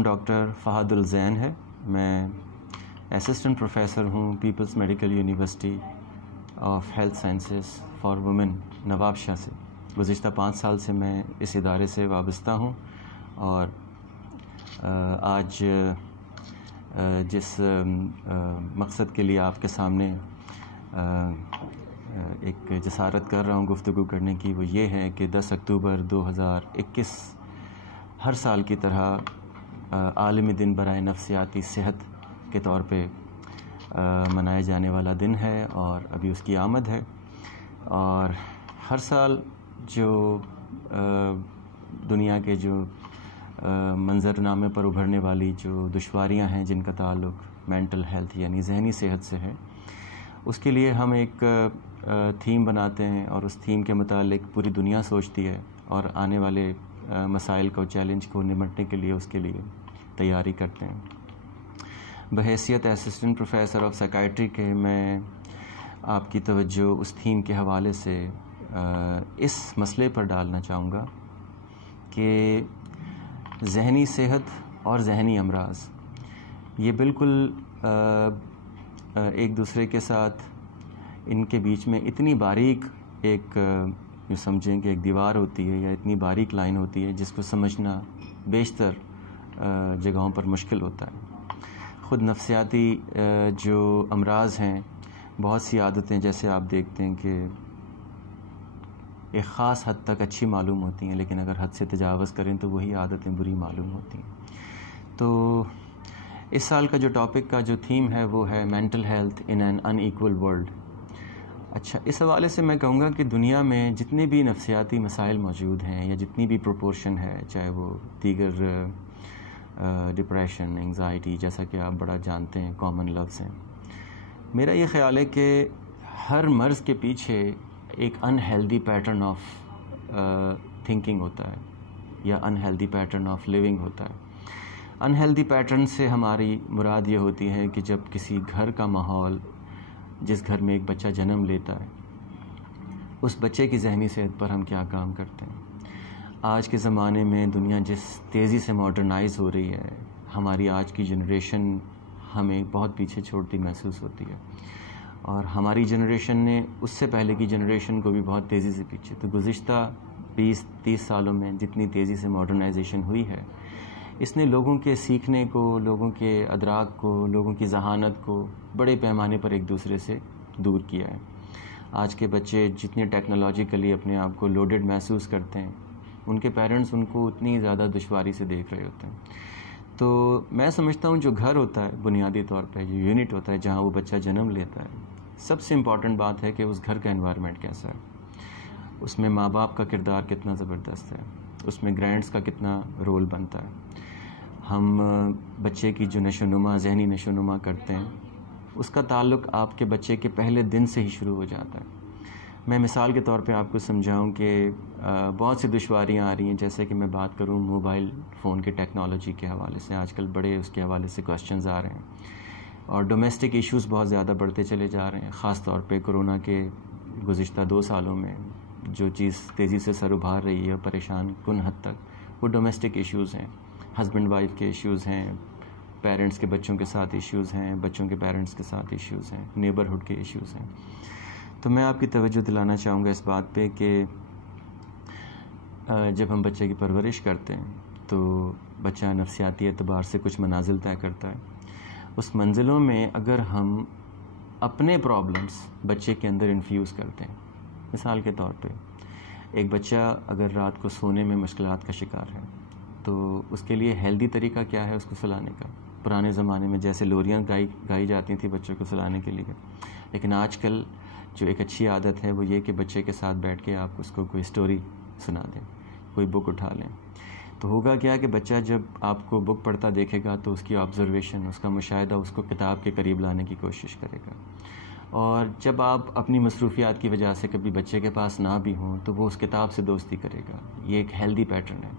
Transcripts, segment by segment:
نام ڈاکٹر فہد الزین ہے. میں اسسٹنٹ پروفیسر ہوں Peoples Medical University of Health Sciences for Women Nawabshah سے. گزشتہ 5 سال سے میں اس ادارے سے وابستہ ہوں اور آج جس مقصد کے لیے آپ کے سامنے ایک جسارت کر رہا ہوں گفتگو کرنے کی، وہ یہ ہے کہ 10 اکتوبر 2021 ہر سال کی طرح عالمی دن برائے نفسیاتی صحت کے طور پہ منائے جانے والا دن ہے اور ابھی اس کی آمد ہے. اور ہر سال جو دنیا کے جو منظرنامے پر ابھرنے والی جو دشواریاں ہیں جن کا تعلق مینٹل ہیلتھ یعنی ذہنی صحت سے ہے، اس کے لیے ہم ایک تھیم بناتے ہیں اور اس تھیم کے متعلق پوری دنیا سوچتی ہے اور آنے والے مسائل کو چیلنج کو نمٹنے کے لیے اس کے لیے تیاری کرتے ہیں. بحیثیت اسسٹنٹ پروفیسر آف سائیکائٹری کے میں آپ کی توجہ اس تھیم کے حوالے سے اس مسئلے پر ڈالنا چاہوں گا کہ ذہنی صحت اور ذہنی امراض یہ بالکل ایک دوسرے کے ساتھ ان کے بیچ میں اتنی باریک ایک جو سمجھیں کہ ایک دیوار ہوتی ہے یا اتنی باریک لائن ہوتی ہے جس کو سمجھنا بیشتر جگہوں پر مشکل ہوتا ہے. خود نفسیاتی جو امراض ہیں، بہت سی عادتیں جیسے آپ دیکھتے ہیں کہ ایک خاص حد تک اچھی معلوم ہوتی ہیں، لیکن اگر حد سے تجاوز کریں تو وہی عادتیں بری معلوم ہوتی ہیں. تو اس سال کا جو ٹاپک کا جو تھیم ہے وہ ہے mental health in an in equal world. اچھا، اس حوالے سے میں کہوں گا کہ دنیا میں جتنے بھی نفسیاتی مسائل موجود ہیں یا جتنی بھی پروپورشن ہے، چاہے وہ دیگر ڈپریشن، انگزائٹی، جیسا کہ آپ بڑا جانتے ہیں کامن لفظ ہیں، میرا یہ خیال ہے کہ ہر مرض کے پیچھے ایک انہیلدی پیٹرن آف تھنکنگ ہوتا ہے یا انہیلدی پیٹرن آف لیونگ ہوتا ہے. انہیلدی پیٹرن سے ہماری مراد یہ ہوتی ہے کہ جب کسی گھر کا ماحول، جس گھر میں ایک بچہ جنم لیتا ہے، اس بچے کی ذہنی صحت پر ہم کیا کام کرتے ہیں. آج کے زمانے میں دنیا جس تیزی سے ماڈرنائز ہو رہی ہے، ہماری آج کی جنریشن ہمیں بہت پیچھے چھوڑتی محسوس ہوتی ہے اور ہماری جنریشن نے اس سے پہلے کی جنریشن کو بھی بہت تیزی سے پیچھے. تو گزشتہ 20-30 سالوں میں جتنی تیزی سے ماڈرنائزیشن ہوئی ہے، اس نے لوگوں کے سیکھنے کو، لوگوں کے ادراک کو، لوگوں کی ذہانت کو بڑے پیمانے پر ایک دوسرے سے دور کیا ہے. آج کے بچے جتنے ٹیکنالوجیکلی اپنے آپ کو لوڈڈ محسوس کرتے ہیں، ان کے پیرنٹس ان کو اتنی زیادہ دشواری سے دیکھ رہے ہوتے ہیں. تو میں سمجھتا ہوں جو گھر ہوتا ہے بنیادی طور پہ، جو یونٹ ہوتا ہے جہاں وہ بچہ جنم لیتا ہے، سب سے امپورٹنٹ بات ہے کہ اس گھر کا انوائرمنٹ کیسا ہے، اس میں ماں باپ کا کردار کتنا زبردست ہے، اس میں گرینڈس کا کتنا رول بنتا ہے. ہم بچے کی جو نشو و نما، ذہنی نشو و نما کرتے ہیں، اس کا تعلق آپ کے بچے کے پہلے دن سے ہی شروع ہو جاتا ہے. میں مثال کے طور پہ آپ کو سمجھاؤں کہ بہت سی دشواریاں آ رہی ہیں. جیسے کہ میں بات کروں موبائل فون کے ٹیکنالوجی کے حوالے سے، آج کل بڑے اس کے حوالے سے کوسچنز آ رہے ہیں اور ڈومیسٹک ایشوز بہت زیادہ بڑھتے چلے جا رہے ہیں. خاص طور پہ کورونا کے گزشتہ 2 سالوں میں جو چیز تیزی سے سر ابھار رہی ہے پریشان کن حد تک، وہ ڈومیسٹک ایشوز ہیں. ہسبینڈ وائف کے ایشوز ہیں، پیرنٹس کے بچوں کے ساتھ ایشوز ہیں، بچوں کے پیرنٹس کے ساتھ ایشوز ہیں، نیبرہڈ کے ایشوز ہیں. تو میں آپ کی توجہ دلانا چاہوں گا اس بات پہ کہ جب ہم بچے کی پرورش کرتے ہیں تو بچہ نفسیاتی اعتبار سے کچھ منازل طے کرتا ہے. اس منزلوں میں اگر ہم اپنے پرابلمس بچے کے اندر انفیوز کرتے ہیں، مثال کے طور پہ ایک بچہ اگر رات کو سونے میں مشکلات کا شکار ہے تو اس کے لیے ہیلدی طریقہ کیا ہے اس کو سلانے کا. پرانے زمانے میں جیسے لوریاں گائی جاتی تھیں بچوں کو سلانے کے لیے، لیکن آج کل جو ایک اچھی عادت ہے وہ یہ کہ بچے کے ساتھ بیٹھ کے آپ اس کو کوئی سٹوری سنا دیں، کوئی بک اٹھا لیں. تو ہوگا کیا کہ بچہ جب آپ کو بک پڑھتا دیکھے گا تو اس کی آبزرویشن، اس کا مشاہدہ اس کو کتاب کے قریب لانے کی کوشش کرے گا. اور جب آپ اپنی مصروفیات کی وجہ سے کبھی بچے کے پاس نہ بھی ہوں تو وہ اس کتاب سے دوستی کرے گا. یہ ایک ہیلدی پیٹرن ہے.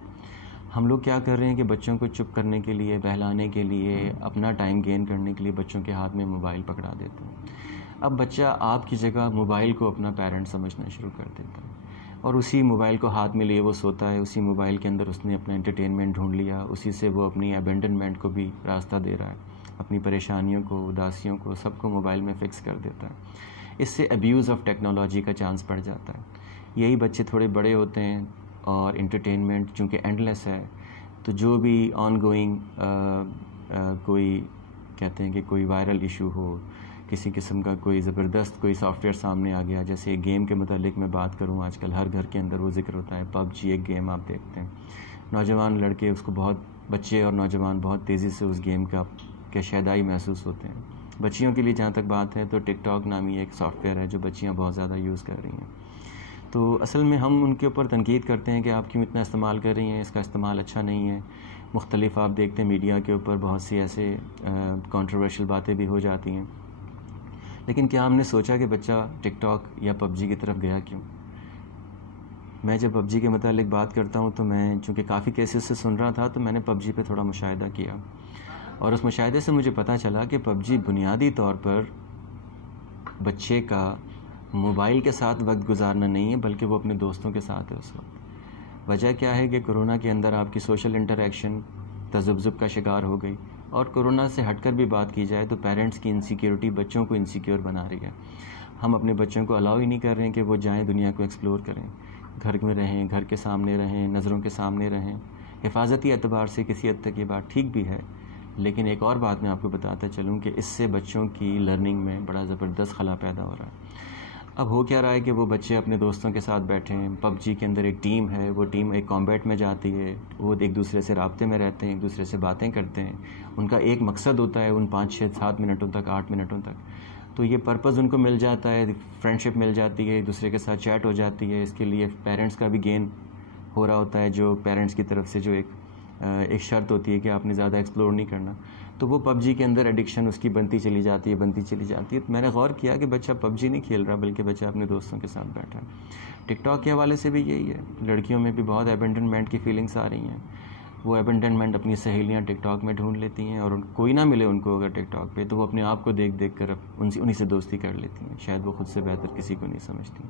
ہم لوگ کیا کر رہے ہیں کہ بچوں کو چپ کرنے کے لیے، بہلانے کے لیے، اپنا ٹائم گین کرنے کے لیے بچوں کے ہاتھ میں موبائل پکڑا دیتے ہیں. اب بچہ آپ کی جگہ موبائل کو اپنا پیرنٹ سمجھنا شروع کر دیتا ہے. اور اسی موبائل کو ہاتھ میں لیے وہ سوتا ہے، اسی موبائل کے اندر اس نے اپنا انٹرٹینمنٹ ڈھونڈ لیا، اسی سے وہ اپنی ابینڈنمنٹ کو بھی راستہ دے رہا ہے، اپنی پریشانیوں کو، اداسیوں کو، سب کو موبائل میں فکس کر دیتا ہے۔ اس سے ابیوز آف ٹیکنالوجی کا چانس بڑھ جاتا ہے۔ یہی بچے تھوڑے بڑے ہوتے ہیں اور انٹرٹینمنٹ چونکہ اینڈ لیس ہے، تو جو بھی آن گوئنگ کوئی کہتے ہیں کہ کوئی وائرل ایشو ہو، کسی قسم کا کوئی زبردست کوئی سافٹ ویئر سامنے آ گیا، جیسے گیم کے متعلق میں بات کروں، آج کل ہر گھر کے اندر وہ ذکر ہوتا ہے، پب جی ایک گیم آپ دیکھتے ہیں، نوجوان لڑکے اس کو بہت، بچے اور نوجوان بہت تیزی سے اس گیم کا شیدائی محسوس ہوتے ہیں۔ بچیوں کے لیے جہاں تک بات ہے تو ٹک ٹاک نامی ایک سافٹ ویئر ہے جو بچیاں بہت زیادہ یوز کر رہی ہیں۔ تو اصل میں ہم ان کے اوپر تنقید کرتے ہیں کہ آپ کیوں اتنا استعمال کر رہی ہیں، اس کا استعمال اچھا نہیں ہے۔ مختلف آپ دیکھتے ہیں میڈیا کے اوپر بہت سی ایسے کنٹروورشل باتیں بھی ہو جاتی ہیں، لیکن کیا ہم نے سوچا کہ بچہ ٹک ٹاک یا پب جی کی طرف گیا کیوں؟ میں جب پب جی کے متعلق بات کرتا ہوں تو میں چونکہ کافی کیسز سے سن رہا تھا، تو میں نے پب جی پہ تھوڑا مشاہدہ کیا، اور اس مشاہدے سے مجھے پتہ چلا کہ پب جی بنیادی طور پر بچے کا موبائل کے ساتھ وقت گزارنا نہیں ہے، بلکہ وہ اپنے دوستوں کے ساتھ ہے اس وقت۔ وجہ کیا ہے کہ کرونا کے اندر آپ کی سوشل انٹریکشن تذبذب کا شکار ہو گئی، اور کرونا سے ہٹ کر بھی بات کی جائے تو پیرنٹس کی انسیکیورٹی بچوں کو انسیکیور بنا رہی ہے۔ ہم اپنے بچوں کو الاؤ ہی نہیں کر رہے ہیں کہ وہ جائیں دنیا کو ایکسپلور کریں، گھر میں رہیں، گھر کے سامنے رہیں، نظروں کے سامنے رہیں۔ حفاظتی اعتبار سے کسی حد تک یہ بات ٹھیک بھی ہے، لیکن ایک اور بات میں آپ کو بتاتا چلوں کہ اس سے بچوں کی لرننگ میں بڑا زبردست خلا پیدا ہو رہا ہے۔ اب ہو کیا رہا ہے کہ وہ بچے اپنے دوستوں کے ساتھ بیٹھے ہیں، پب جی کے اندر ایک ٹیم ہے، وہ ٹیم ایک کامبیٹ میں جاتی ہے، وہ ایک دوسرے سے رابطے میں رہتے ہیں، ایک دوسرے سے باتیں کرتے ہیں، ان کا ایک مقصد ہوتا ہے ان 5 6 7 منٹوں تک، 8 منٹوں تک، تو یہ پرپز ان کو مل جاتا ہے، فرینڈشپ مل جاتی ہے، ایک دوسرے کے ساتھ چیٹ ہو جاتی ہے، اس کے لیے پیرنٹس کا بھی گین ہو رہا ہوتا ہے، جو پیرنٹس کی طرف سے جو ایک شرط ہوتی ہے کہ آپ نے زیادہ ایکسپلور نہیں کرنا، تو وہ پب جی کے اندر ایڈکشن اس کی بنتی چلی جاتی ہے۔ تو میں نے غور کیا کہ بچہ پب جی نہیں کھیل رہا، بلکہ بچہ اپنے دوستوں کے ساتھ بیٹھا ہے۔ ٹک ٹاک کے حوالے سے بھی یہی ہے، لڑکیوں میں بھی بہت ایبنڈنمنٹ کی فیلنگس آ رہی ہیں، وہ ایبنڈنمنٹ اپنی سہیلیاں ٹک ٹاک میں ڈھونڈ لیتی ہیں، اور کوئی نہ ملے ان کو اگر ٹک ٹاک پہ، تو وہ اپنے آپ کو دیکھ دیکھ کر انہی سے دوستی کر لیتی ہیں، شاید وہ خود سے بہتر کسی کو نہیں سمجھتی۔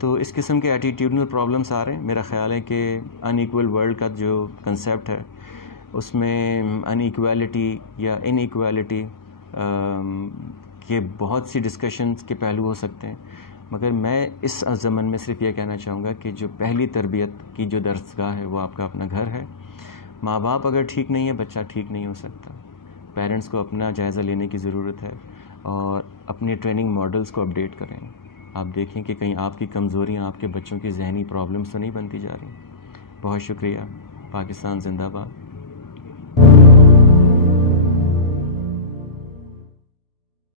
تو اس قسم کے ایٹیٹیوڈنل پرابلمس آ رہے ہیں۔ میرا خیال ہے کہ ان ایکول ورلڈ کا جو کنسیپٹ ہے، اس میں ان ایکویلٹی یا ان ایکویلٹی کے بہت سی ڈسکشنز کے پہلو ہو سکتے ہیں، مگر میں اس ضمن میں صرف یہ کہنا چاہوں گا کہ جو پہلی تربیت کی جو درسگاہ ہے وہ آپ کا اپنا گھر ہے۔ ماں باپ اگر ٹھیک نہیں ہے، بچہ ٹھیک نہیں ہو سکتا۔ پیرنٹس کو اپنا جائزہ لینے کی ضرورت ہے، اور اپنے ٹریننگ ماڈلز کو اپڈیٹ کریں۔ آپ دیکھیں کہ کہیں آپ کی کمزوریاں آپ کے بچوں کی ذہنی پرابلمز تو نہیں بنتی جا رہی۔ بہت شکریہ۔ پاکستان زندہ باد۔